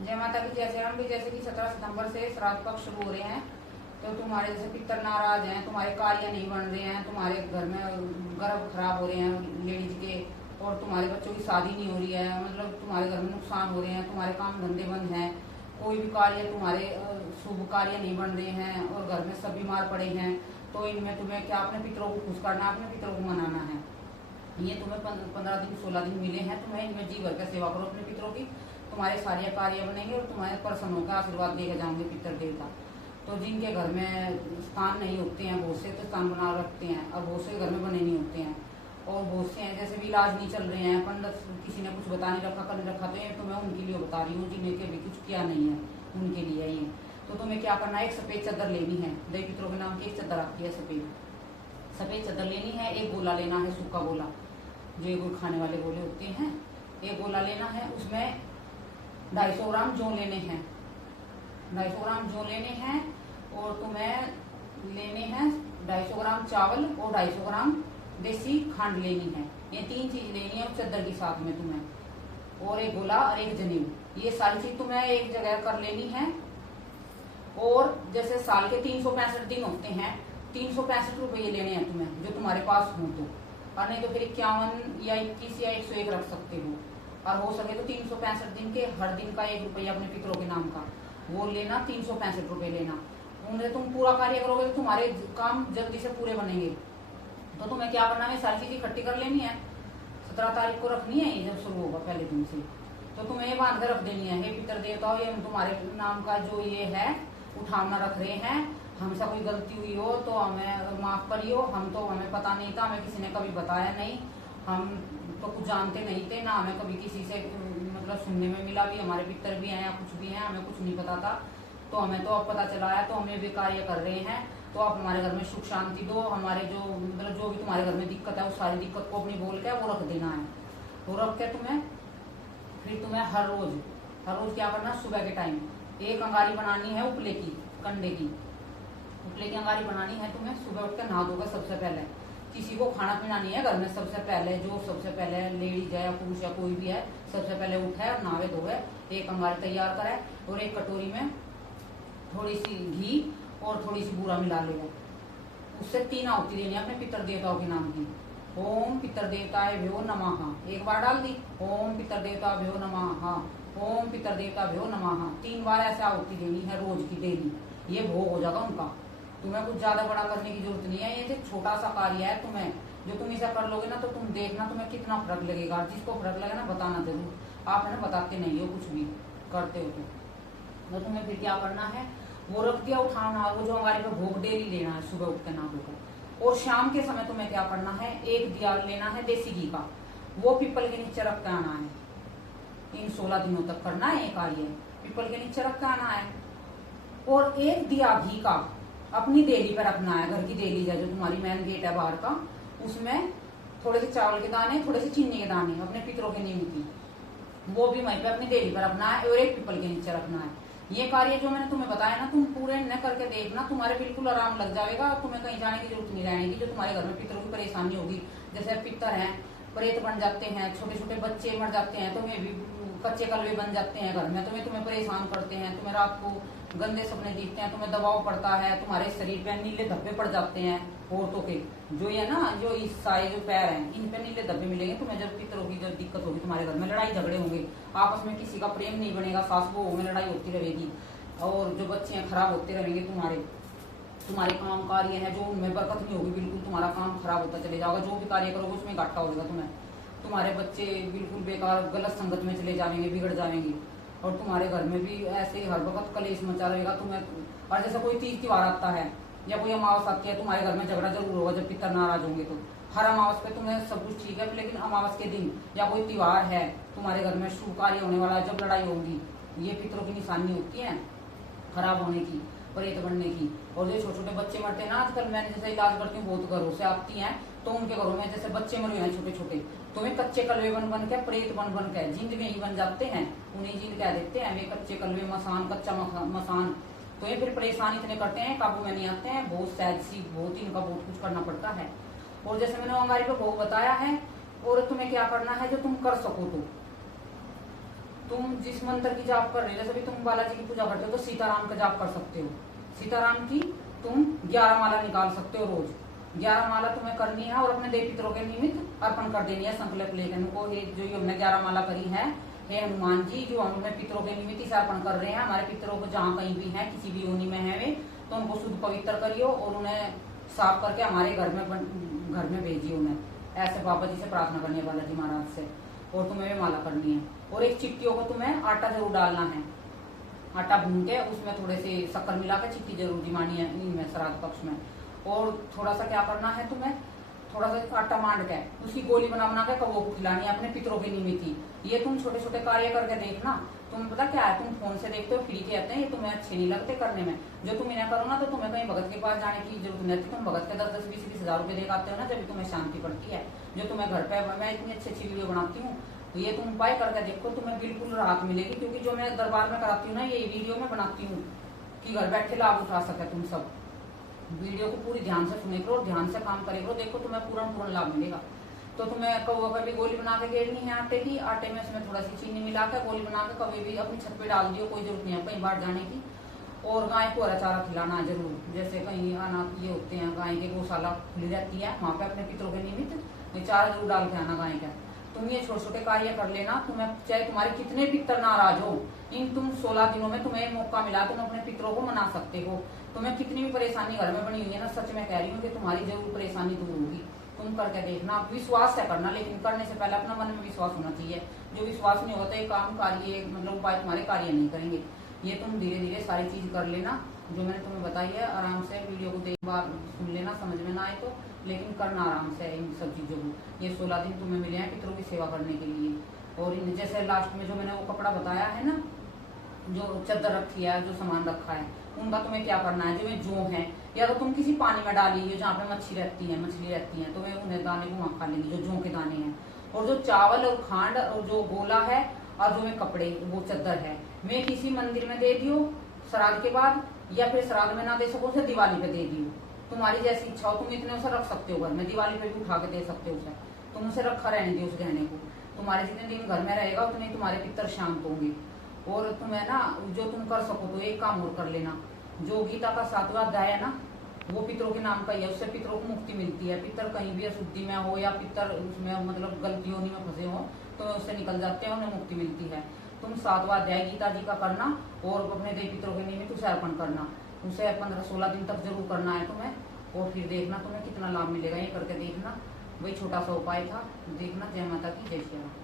जय माता की। जैसे हम भी जैसे कि 17 सितंबर से श्राद्ध पक्ष शुरू हो रहे हैं, तो तुम्हारे जैसे पितर नाराज हैं, तुम्हारे कार्य नहीं बन रहे हैं, तुम्हारे घर में गर्भ खराब हो रहे हैं लेडीज के, और तुम्हारे बच्चों की शादी नहीं हो रही है, मतलब तुम्हारे घर में नुकसान हो रहे हैं, तुम्हारे काम धंधे बंद हैं, कोई भी कार्य तुम्हारे शुभ कार्य नहीं बन रहे हैं, और घर में सब बीमार पड़े हैं, तो इनमें तुम्हें क्या अपने पितरों को खुश करना है, अपने पितरों को मनाना है। ये तुम्हें 15 दिन 16 दिन मिले हैं, तुम्हें इनमें जी भर कर सेवा करो अपने पितरों की, तुम्हारे सारे कार्य बनेंगे और तुम्हारे प्रसन्न होकर आशीर्वाद देकर जाओगे पितर देवता। तो जिनके घर में स्थान नहीं होते हैं, बहुत से तो स्थान बना रखते हैं, और बहुत से घर में बने नहीं होते हैं, और बहुत से हैं जैसे भी इलाज नहीं चल रहे हैं, पंडित किसी ने कुछ बता नहीं रखा, कर नहीं रखा, तो ये तो मैं उनके लिए बता रही हूँ जिन्हें के भी कुछ किया नहीं है, उनके लिए ये। तो तुम्हें क्या करना है, एक सफेद चादर लेनी है, देवी पितरों के नाम की एक चादर आती है सफेद चादर लेनी है। एक गोला लेना है, सूखा गोला, जो ये खाने वाले गोले होते हैं, एक गोला लेना है। उसमें 250 ग्राम जौ लेने हैं, 250 ग्राम जौ लेने हैं, और तुम्हें लेने हैं 250 ग्राम चावल और 250 ग्राम देसी खंड लेनी है। ये 3 चीज लेनी है उस चादर के साथ में तुम्हें, और एक गोला और एक जनेऊ। ये सारी चीज तुम्हें एक जगह कर लेनी है। और जैसे साल के 365 दिन होते हैं, 365 रुपये लेने हैं तुम्हें, जो तुम्हारे पास हो तो, और नहीं तो फिर 51 या 21 या 101 रख सकते हो, और हो सके तो 365 दिन के हर दिन का 1 रुपया अपने पितरों के नाम का वो लेना, 365 रुपये लेना। उनसे तुम पूरा कार्य करोगे तो तुम्हारे काम जल्दी से पूरे बनेंगे। तो तुम्हें क्या करना है, सारी चीज इकट्ठी कर लेनी है। 17 तारीख को रखनी है, ये जब शुरू होगा पहले दिन से, तो तुम्हें ये बांध कर रख देनी है, हे पितर देवताओं, ये तुम्हारे नाम का जो ये है उठावना रख रहे हैं, हमसे कोई गलती हुई हो तो हमें माफ करियो, हम तो हमें पता नहीं था, हमें किसी ने कभी बताया नहीं, हम तो कुछ जानते नहीं थे ना, हमें कभी किसी से मतलब सुनने में मिला भी, हमारे पितर भी हैं या कुछ भी हैं, हमें कुछ नहीं पता था, तो हमें तो अब पता चला है, तो हमें भी कार्य कर रहे हैं, तो आप हमारे घर में सुख शांति दो, हमारे जो मतलब जो भी तुम्हारे घर में दिक्कत है, उस सारी दिक्कत को अपनी बोल के वो रख देना है। वो रख के फिर तुम्हें हर रोज क्या करना, सुबह के टाइम एक अंगारी बनानी है, उपले की, कंडे की उपले की अंगारी बनानी है तुम्हें। सुबह उठ कर नहा धोकर सबसे पहले, किसी को खाना पीना नहीं है घर में, सबसे पहले लेडीज है या पुरुष या कोई भी है, सबसे पहले उठे और नहावे धोवे, एक अंगारी तैयार करे, और एक कटोरी में थोड़ी सी घी और थोड़ी सी बूरा मिला लेगा। उससे 3 आहुति देनी है अपने पितर देवताओं के नाम की। ओम पितर देवताय भ्यो नमः, एक बार डाल दी, ओम पितर देवता भ्यो नमः, ओम पितर देवता भ्यो नमः, 3 बार ऐसे आहुति देनी है रोज की डेली। ये भोग हो जाएगा उनका। तुम्हें कुछ ज्यादा बड़ा करने की जरूरत नहीं है, ये छोटा सा कार्य है तुम्हें, जो तुम इसे कर लोगे ना तो तुम देखना तुम्हें कितना फर्क लगेगा। जिसको फर्क लगे ना बताना जरूर, आप है ना बताते नहीं हो कुछ भी करते हो तो तुम्हें फिर क्या करना है, वो रख दिया उठाना, वो जो हमारे पे भोग डेली लेना है सुबह उठ के नहा धोकर। और शाम के समय तुम्हें क्या करना है, एक दिया लेना है देसी घी का, वो पीपल के नीचे रख के आना है। इन 16 दिनों तक करना है ये कार्य, पीपल के नीचे रख के आना है। और एक दिया घी का अपनी देली पर रखना है, घर की देली है जो तुम्हारी मेन गेट है बाहर का, उसमें थोड़े से चावल के दाने, थोड़े से चीनी के दाने अपने पितरों के नीम की, वो भी वहीं पे अपनी देली पर रखना है, और एक पीपल के नीचे रखना है। ये कार्य जो मैंने तुम्हें बताया ना, तुम पूरे न करके देखना, तुम्हारे बिल्कुल आराम लग जाएगा, तुम्हें कहीं जाने की जरूरत नहीं रहेगी। जो तुम्हारे घर में पितरों की परेशानी होगी, जैसे पितर हैं प्रेत बन जाते हैं, छोटे छोटे बच्चे मर जाते हैं, तुम्हें भी कच्चे कलवे बन जाते हैं घर में, तुम्हें परेशान करते हैं, तुम्हें रात को गंदे सपने दिखते हैं, तुम्हें दबाव पड़ता है, तुम्हारे शरीर पे नीले धब्बे पड़ जाते हैं औरतों के, जो ये ना जो इस साए जो पैर हैं इन पे नीले धब्बे मिलेंगे तुम्हें। जब पितरों की जब दिक्कत होगी, तुम्हारे घर में लड़ाई झगड़े होंगे, आपस में किसी का प्रेम नहीं बनेगा, सास बहू में लड़ाई होती रहेगी, और जो बच्चे हैं खराब होते रहेंगे, तुम्हारे काम कार्य है जो उनमें बरकत नहीं होगी, बिल्कुल तुम्हारा काम खराब होता चले जाएगा, जो भी कार्य करोगे उसमें घाटा होगा तुम्हें, तुम्हारे बच्चे बिल्कुल बेकार गलत संगत में चले जाएंगे, बिगड़ जाएंगे, और तुम्हारे घर में भी ऐसे ही हर वक्त कलेश मचा रहेगा तुम्हें। और जैसे कोई तीज त्योहार आता है या कोई अमावस आती है, तुम्हारे घर में झगड़ा जरूर होगा जब पितर नाराज होंगे। तो हर अमावस पे तुम्हें सब कुछ ठीक है, लेकिन अमावस के दिन या कोई त्योहार है तुम्हारे घर में शुभ कार्य होने वाला है, जब लड़ाई होगी, ये पितरों की निशानी होती है खराब होने की, प्रेत बनने की। और जो छोटे छोटे बच्चे मरते हैं ना आजकल, मैंने जैसे इलाज करती हूँ, बहुत घरों से आती हैं, तो उनके घरों में जैसे बच्चे मरे हैं छोटे छोटे, तो वे कच्चे कलवे बन के, प्रेत बन के जिंद में ही बन जाते हैं, उन्हें जिंद कह देते हैं, वे कच्चे कलवे मसान, कच्चा मसान। तो ये फिर परेशान इतने करते हैं, काबू में नहीं आते हैं, बहुत सहज सी, बहुत ही इनका बहुत कुछ करना पड़ता है। और जैसे मैंने अंगारी पे भोग बताया है, और तुम्हें क्या करना है जो तुम कर सको, तुम जिस मंत्र की जाप कर रहे हो, जैसे भी तुम बालाजी की पूजा करते हो तो सीताराम का जाप कर सकते हो। सीताराम की तुम 11 माला निकाल सकते हो रोज। 11 माला तुम्हें करनी है और अपने देवी पितरों के निमित्त अर्पण कर देनी है। संकल्प लेकर उनको, जो ये हमने 11 माला करी है, हे हनुमान जी, जो हम अपने पितरों के निमित्त इसे अर्पण कर रहे हैं, हमारे पितरों को जहाँ कहीं भी है, किसी भी योनि में है वे, तो उनको शुद्ध पवित्र करियो और उन्हें साफ करके हमारे घर में भेजिए उन्हें। ऐसे बाबा जी से प्रार्थना करनी है, बालाजी महाराज से। और तुम्हें वे माला करनी है। और एक चिट्टियों को तुम्हें आटा जरूर डालना है। आटा भून के उसमें थोड़े से शक्कर मिला के चिट्टी जरूर जमानी है इनमें श्राद्ध पक्ष में। और थोड़ा सा क्या करना है, तुम्हें थोड़ा सा आटा मांड के उसकी गोली बना के कौवों को खिलानी है अपने पितरों के निमित्त ही। ये तुम छोटे छोटे कार्य करके देखना। तुम पता क्या है, तुम फोन से देखते हो, फ्री के आते हैं, ये तुम्हें अच्छे नहीं लगते करने में। जो तुम इन्हें करो ना तो तुम्हें कहीं भगत के पास जाने की जरूरत नहीं होती। तुम भगत के 10-10, 20-20 हजार रुपए देखाते हो ना, जब तुम्हें शांति पड़ती है। जो तुम्हें घर पे मैं इतनी अच्छी वीडियो बनाती हूँ, तो ये तुम उपाय करके देखो, तुम्हें बिल्कुल राहत मिलेगी। क्योंकि जो मैं दरबार में कराती हूँ ना, ये वीडियो में बनाती हूँ कि घर बैठे लाभ उठा सके तुम सब। वीडियो को पूरी ध्यान से सुने करो, ध्यान से काम करे करो, देखो तुम्हें पूर्ण लाभ मिलेगा। तो तुम्हें कौवा का भी गोली बना के घेरनी है आटे की। आटे में इसमें थोड़ा सी चीनी मिला के गोली बना के कभी भी अपनी छत पे डाल दियो, कोई जरूरत नहीं है कहीं बाहर जाने की। और गाय को हरा चारा खिलाना है जरूर। जैसे कहीं अनाथ ये होते हैं, गाय के गौशाला खुली रहती है, वहां पे अपने पितरों के निमित्त चारा जरूर डाल के आना गाय का। तुम ये छोटे छोटे कार्य कर लेना। तुम्हें चाहे तुम्हारे कितने पितर नाराज हो, इन तुम 16 दिनों में तुम्हें मौका मिला, तुम अपने पितरों को मना सकते हो। तुम्हें कितनी भी परेशानी घर में बनी हुई है ना, सच में कह रही हूँ कि तुम्हारी जरूर परेशानी दूर होगी। तुम करके देखना, विश्वास से करना, लेकिन करने से पहले अपना मन में विश्वास होना चाहिए। जो विश्वास नहीं होता, ये काम कार्य मतलब उपाय तुम्हारे कार्य नहीं करेंगे। ये तुम धीरे धीरे सारी चीज कर लेना जो मैंने तुम्हें बताई है। आराम से वीडियो को देख बार सुन लेना, समझ में ना आए तो, लेकिन करना आराम से इन सब चीजों को। ये 16 दिन तुम्हें मिले हैं पितरों की सेवा करने के लिए। और जैसे लास्ट में जो मैंने वो कपड़ा बताया है ना, जो चादर रखी है, जो सामान रखा है, उनका तुम्हें क्या करना है, जो वे जो है, या तो तुम किसी पानी में डालिए जहाँ पे मछली रहती है, तो वे उन्हें दाने को वहां खा लेंगी, जो के दाने हैं। और जो चावल और खांड और जो गोला है और जो वे कपड़े, वो चादर है, मैं किसी मंदिर में दे दियो श्राद्ध के बाद, या फिर श्राद्ध में ना दे सको उसे दिवाली पे दे दियो। तुम्हारी जैसी इच्छा हो, तुम इतने उसे रख सकते हो घर में, दिवाली पे भी उठा के दे सकते हो उसे। तुम उसे रखा रहने दियो उस गहने को। तुम्हारे जितने दिन घर में रहेगा उतने तुम्हारे पितर शांत होंगे। और तुम्हें ना जो तुम कर सको तो एक काम और कर लेना, जो गीता का 7वां अध्याय है ना, वो पितरों के नाम का ही है। उससे पितरों को मुक्ति मिलती है। पितर कहीं भी अशुद्धि में हो या पितर उसमें मतलब गलतियों में फंसे हो तो उससे निकल जाते हैं, उन्हें मुक्ति मिलती है। तुम 7वां अध्याय गीता जी का करना और अपने देवी पितरों के निमित्त उसे अर्पण करना। उसे 15-16 दिन तक जरूर करना है तुम्हें। और फिर देखना तुम्हें कितना लाभ मिलेगा। ये करके देखना। वही छोटा सा उपाय था, देखना। जय माता की, जय श्री राम।